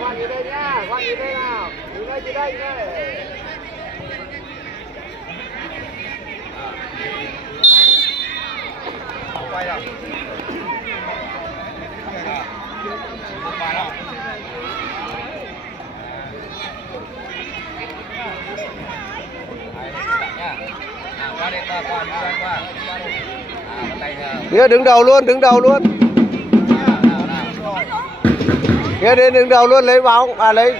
Quan gì đây nhá, quan gì đây nào, nhìn đây, nhìn đây, nhìn đây. Quay nào. Quay nào. Nghĩa đứng đầu luôn, đứng đầu luôn. Nghĩa đến đứng đầu luôn, lấy bóng, lấy.